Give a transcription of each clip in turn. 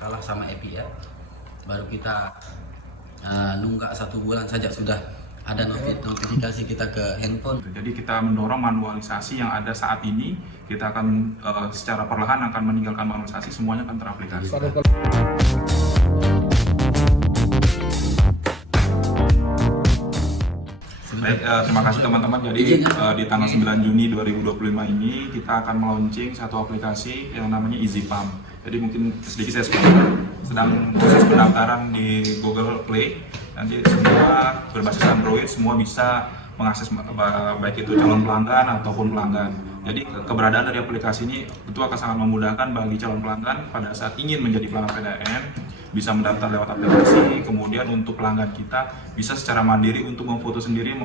kalah sama Epic ya. Baru kita nunggak 1 bulan saja sudah ada notifikasi kita ke handphone. Jadi kita mendorong manualisasi yang ada saat ini. Kita akan secara perlahan akan meninggalkan manualisasi, semuanya akan teraplikasi. Baik, terima kasih teman-teman. Jadi di tanggal 9 Juni 2025 ini kita akan meluncing satu aplikasi yang namanya EasyPump. Jadi mungkin sedikit saya sedang proses pendaftaran di Google Play. Nanti semua berbasis Android, semua bisa mengakses baik itu calon pelanggan ataupun pelanggan. Jadi keberadaan dari aplikasi ini itu akan sangat memudahkan bagi calon pelanggan pada saat ingin menjadi pelanggan PDAM, bisa mendaftar lewat aplikasi. Kemudian untuk pelanggan kita bisa secara mandiri untuk memfoto sendiri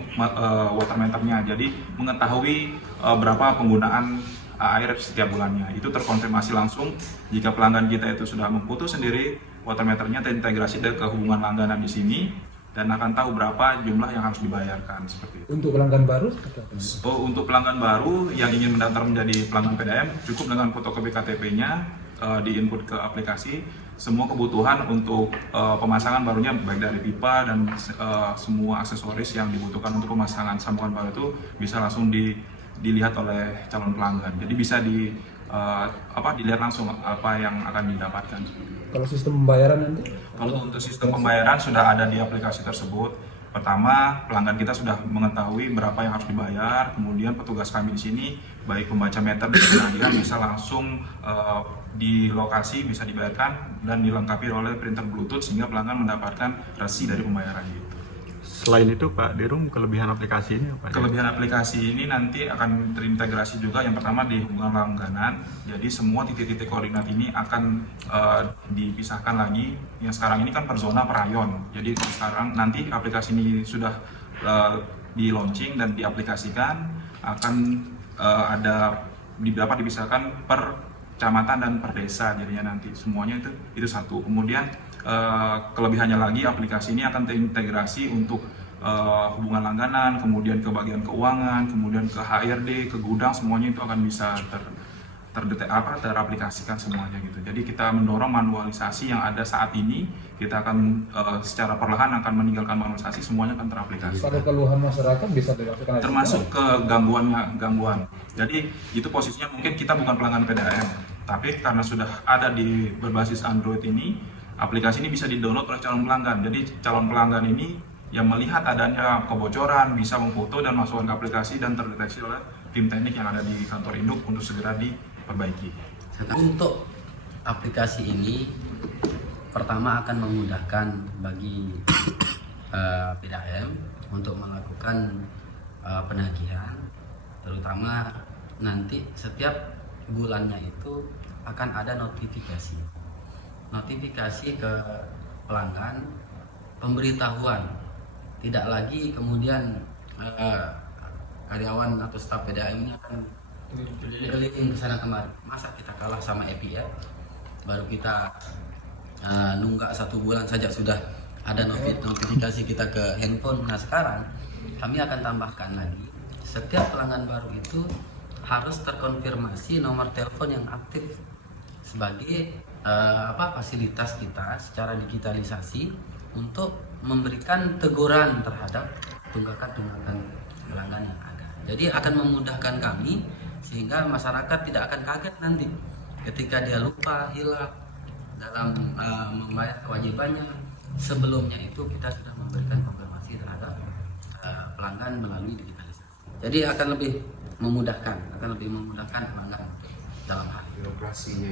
water meternya. Jadi mengetahui berapa penggunaan air setiap bulannya. Itu terkonfirmasi langsung jika pelanggan kita itu sudah memfoto sendiri water meternya, terintegrasi ke hubungan langganan di sini, dan akan tahu berapa jumlah yang harus dibayarkan seperti itu. Untuk pelanggan baru? Untuk pelanggan baru yang ingin mendaftar menjadi pelanggan PDAM, cukup dengan fotokopi KTP-nya diinput ke aplikasi. Semua kebutuhan untuk pemasangan barunya baik dari pipa dan semua aksesoris yang dibutuhkan untuk pemasangan sambungan baru itu bisa langsung dilihat oleh calon pelanggan. Jadi bisa dilihat langsung apa yang akan didapatkan. Kalau sistem pembayaran nanti? Kalau untuk sistem pembayaran sudah ada di aplikasi tersebut. Pertama, pelanggan kita sudah mengetahui berapa yang harus dibayar. Kemudian petugas kami di sini, baik pembaca meter dan penagihan, bisa langsung di lokasi bisa dibayarkan dan dilengkapi oleh printer Bluetooth sehingga pelanggan mendapatkan resi dari pembayaran itu. Selain itu Pak Dirum, kelebihan aplikasi ini apa? Kelebihan aplikasi ini nanti akan terintegrasi juga yang pertama di hubungan langganan. Jadi semua titik-titik koordinat ini akan dipisahkan lagi. Yang sekarang ini kan per zona, per rayon. Jadi sekarang nanti aplikasi ini sudah di launching dan diaplikasikan, akan dapat dipisahkan per kecamatan dan per desa. Jadinya nanti semuanya itu satu. Kemudian kelebihannya lagi, aplikasi ini akan terintegrasi untuk hubungan langganan, kemudian ke bagian keuangan, kemudian ke HRD, ke gudang, semuanya itu akan bisa teraplikasikan semuanya gitu. Jadi kita mendorong manualisasi yang ada saat ini. Kita akan secara perlahan akan meninggalkan manualisasi, semuanya akan teraplikasi. Pada keluhan masyarakat bisa dilakukan. Termasuk ke gangguan. Jadi itu posisinya mungkin kita bukan pelanggan PDAM, tapi karena sudah ada di berbasis Android ini, aplikasi ini bisa di-download oleh calon pelanggan. Jadi calon pelanggan ini yang melihat adanya kebocoran bisa memfoto dan masukkan ke aplikasi dan terdeteksi oleh tim teknik yang ada di kantor induk untuk segera diperbaiki. Untuk aplikasi ini pertama akan memudahkan bagi PDAM untuk melakukan penagihan, terutama nanti setiap bulannya itu akan ada notifikasi ke pelanggan, pemberitahuan. Tidak lagi kemudian karyawan atau staf PDAM ini akan keliling ke sana kemari. Masa kita kalah sama Epic ya. Baru kita nunggak 1 bulan saja sudah ada notifikasi kita ke handphone. Nah sekarang kami akan tambahkan lagi, setiap pelanggan baru itu harus terkonfirmasi nomor telepon yang aktif sebagai fasilitas kita secara digitalisasi untuk memberikan teguran terhadap tunggakan pelanggan yang ada. Jadi akan memudahkan kami sehingga masyarakat tidak akan kaget nanti ketika dia lupa, hilang dalam membayar kewajibannya. Sebelumnya itu kita sudah memberikan konfirmasi terhadap pelanggan melalui digitalisasi. Jadi akan lebih memudahkan pelanggan dalam hal birokrasinya.